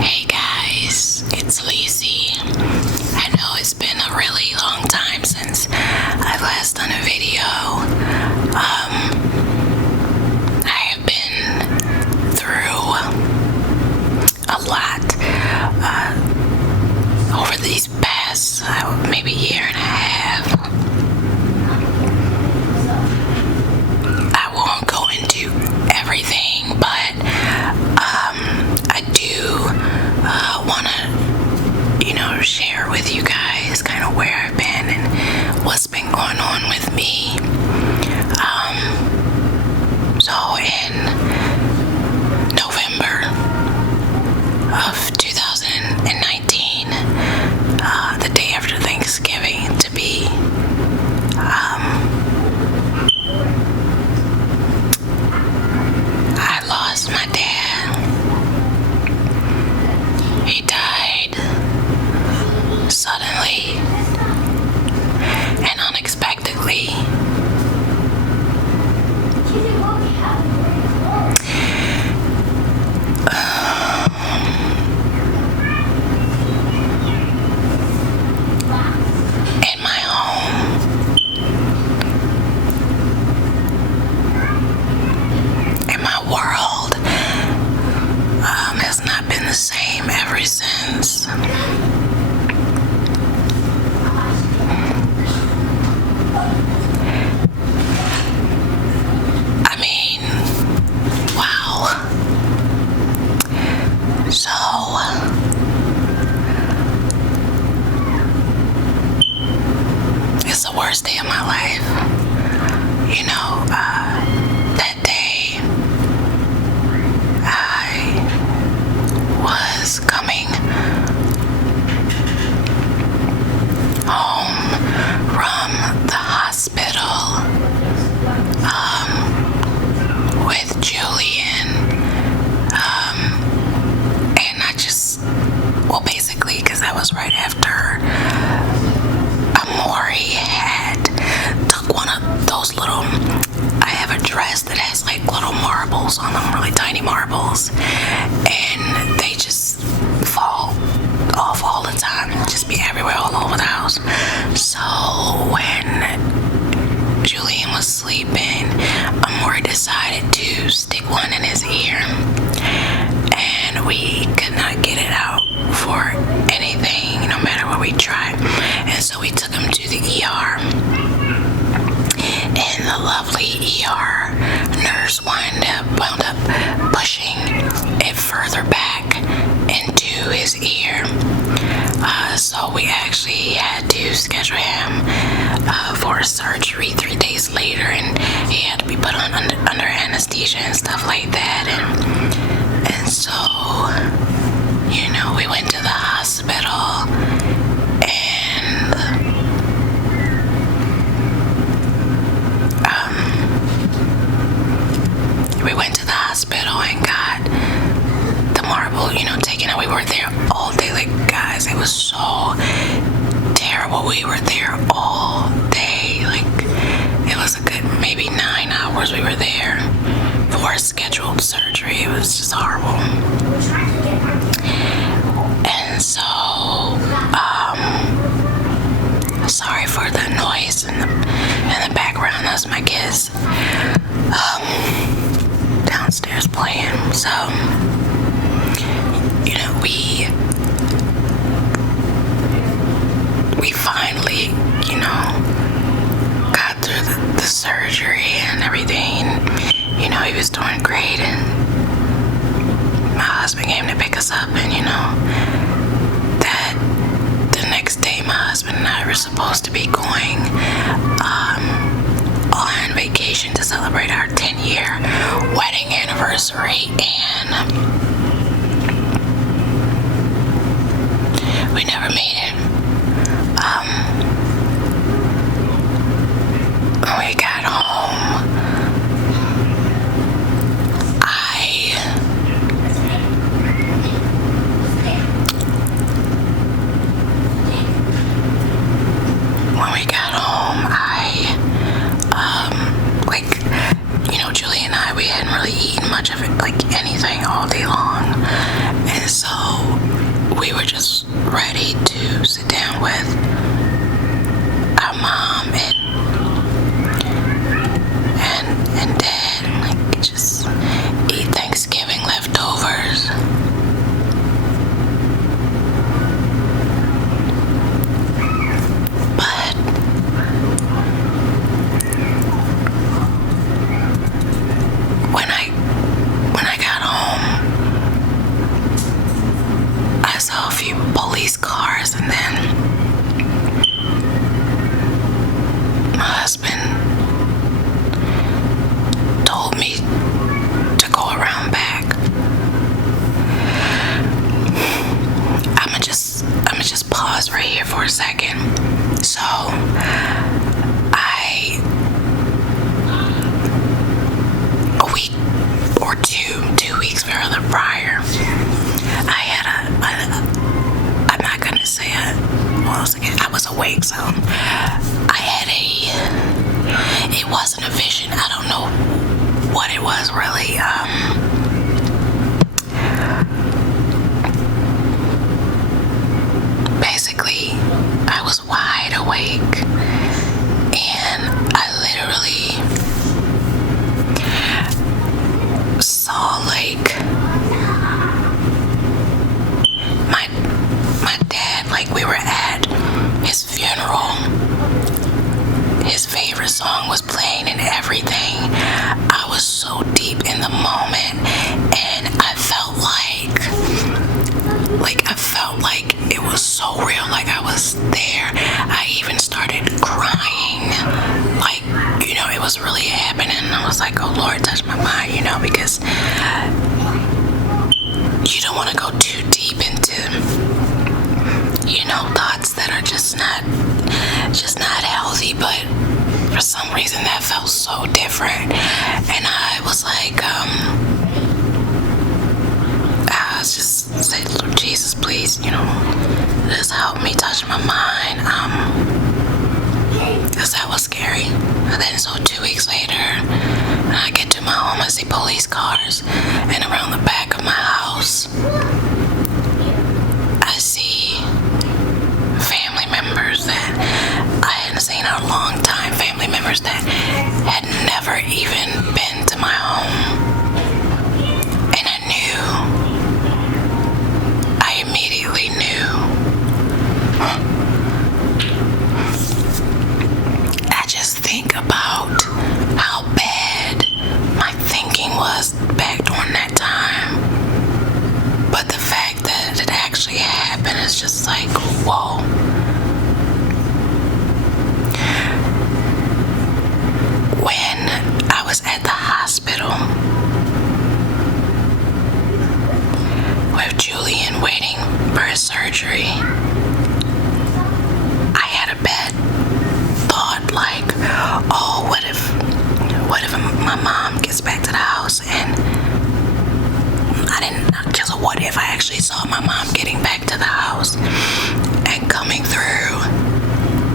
Hey guys, it's Lacey. I know it's been a really long time since I've last done a video. I have been through a lot over these past maybe year and a half. I won't go into everything, but I do want to, share with you guys kind of where I've been and what's been going on with me. So in November of 2019, the day after Thanksgiving to be, I lost my dad. He died suddenly and unexpectedly. In my home. In my world. Has not been the same ever since. I mean, wow. So, it's the worst day of my life. That day, I was coming home from the hospital with Julian, and basically because that was right after Amori had took one of those little, I have a dress that has like little marbles on them, really tiny marbles, and they just fall off all the time, just be everywhere all over the house. So when Julian was sleeping, Amori decided to stick one in his ear, and we could not get it out for anything, no matter what we tried. And so we took him to the ER, and the lovely ER nurse wound up pushing it further back into his ear. So we actually had to schedule him for surgery 3 days later, and he had to be put on under anesthesia and stuff like that. And so, we went to the hospital, and we went to the hospital and got the marble, taken out. We were there all day. Like, guys, it was so terrible. We were there all day. Like, it was a good maybe 9 hours we were there for a scheduled surgery. It was just horrible. And so, sorry for the noise in the background. That's my kids downstairs playing. So, we finally, got through the surgery and everything. He was doing great, and my husband came to pick us up, and that the next day my husband and I were supposed to be going on vacation to celebrate our 10-year wedding anniversary, and we never made it. When we got home, Julie and I, we hadn't really eaten much of it, like anything all day long. we were just ready to sit down with our mom and dad and like just eat Thanksgiving leftovers. But when I got home, I saw a few police cars, and then my husband told me to go around back. I'ma just pause right here for a second. So a week or two weeks prior, I had I'm not gonna say I was awake, so I had it wasn't a vision. I don't know what it was really. Basically, I was wide awake, and I literally saw like my dad, like we were at his funeral. His favorite song was playing and everything. I was so deep in the moment, and I felt like it was so real, like I was there. I even started crying, like, you know, it was really happening. I was like, oh Lord, touch my mind, you know, because you don't want to go too deep into, you know, thoughts that are just not healthy, but for some reason that felt so different. And I was like, I was just saying, Lord Jesus, please, you know, just help me touch my mind, because that was scary. And then so 2 weeks later, I get to my home, I see police cars, and around the back of my house, I see family members that I hadn't seen in a long time, family members that had never even been to my home. And I immediately knew. I just think about how bad my thinking was back during that time. But the fact that it actually happened is just like, whoa. When I was at the hospital with Julian waiting for his surgery, I had a bad thought, like, oh, what if my mom gets back to the house and just what if I actually saw my mom getting back to the house and coming through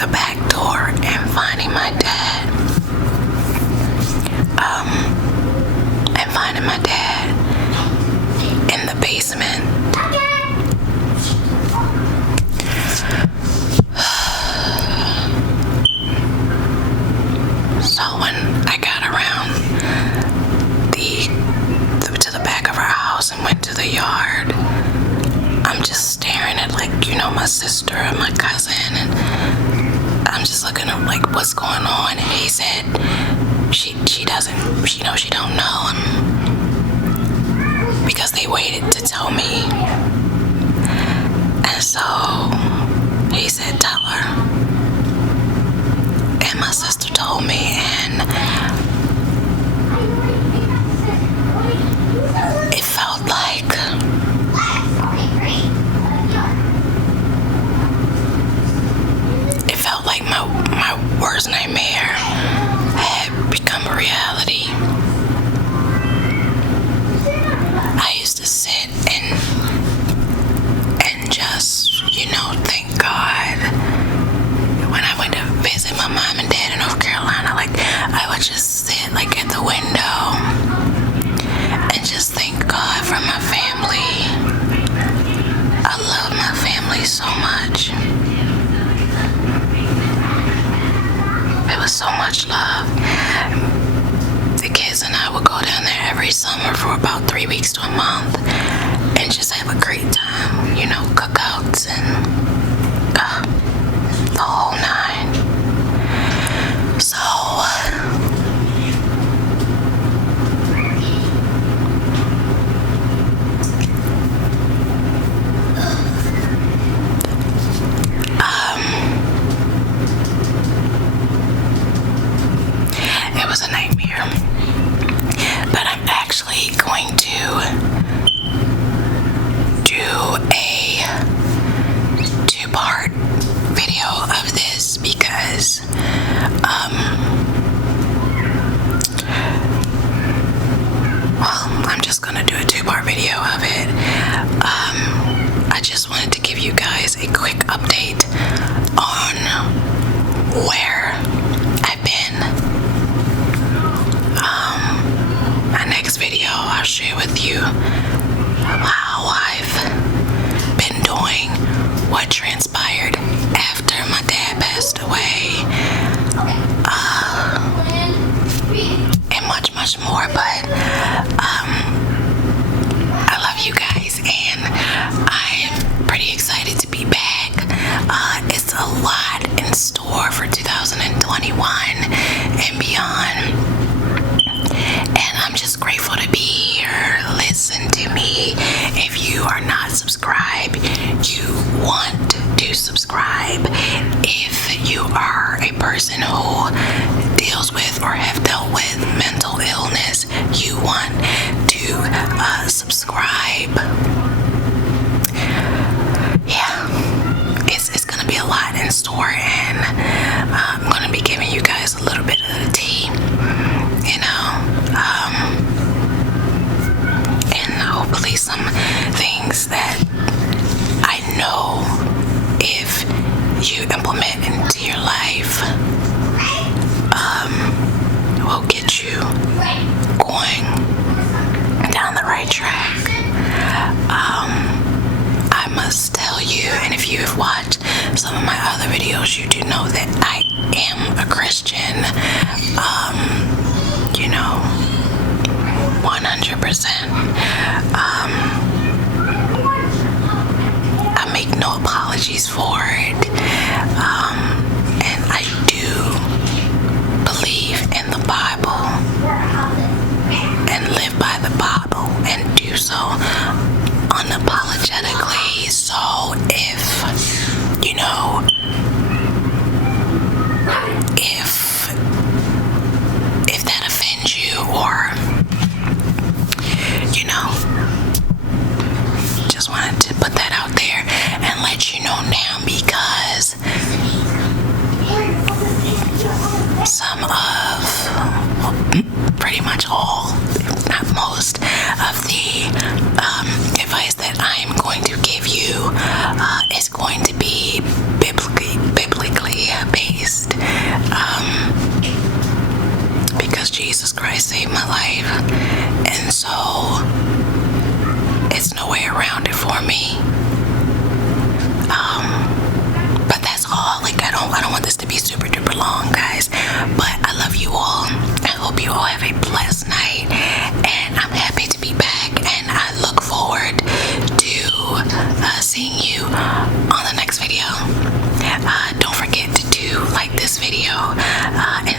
the back door and finding my dad, in the basement. So when I got around to the back of our house and went to the yard, I'm just staring at, like, you know, my sister and my cousin, and I'm just looking at, like, what's going on. And he said she don't know, because they waited to tell me. And so he said, tell her. And my sister told me, and it felt like my worst nightmare had become a reality. I used to sit and just, you know, thank God. When I went to visit my mom and dad in North Carolina, like, guys so much. It was so much love. The kids and I would go down there every summer for about 3 weeks to a month and just have a great time, you know, cookouts and the whole nine. So it was a nightmare, but I'm actually going to do a 2-part video of this because I'm just gonna do a 2-part video of it. I just wanted to give you guys a quick update on where I've been. My next video I'll share with you how I've been doing, what transpired after my dad passed away, and much, much more. But I love you guys, and I'm pretty excited to be back. It's a lot in store for 2021 and beyond. And I'm just grateful to be here. Listen to me. If you are not subscribed, you want to subscribe. If you are a person who deals with or have dealt with mental illness, you want to subscribe. Yeah, it's gonna be a lot in store, and I'm gonna be giving you guys a little bit of the tea, you know, and hopefully some things that I know if you implement into your life will get you going down the right track. I must tell you, and if you have watched some of my other videos, you do know that I am a Christian. You know, 100%. I make no apologies for it. And I do believe in the Bible and live by the Bible and do so unapologetically. So if, you know, if that offends you, or, you know, just wanted to put that out there and let you know now, because some of, well, pretty much all, if not most, of the advice that I am going to give you is going to be biblically based, because Jesus Christ saved my life, and so it's no way around it for me. But that's all. Like, I don't want this to be super duper long, guys, but I love you all. I hope you all have a blessed night, and I'm happy to be back, and I look forward to seeing you on the next video. Don't forget to like this video and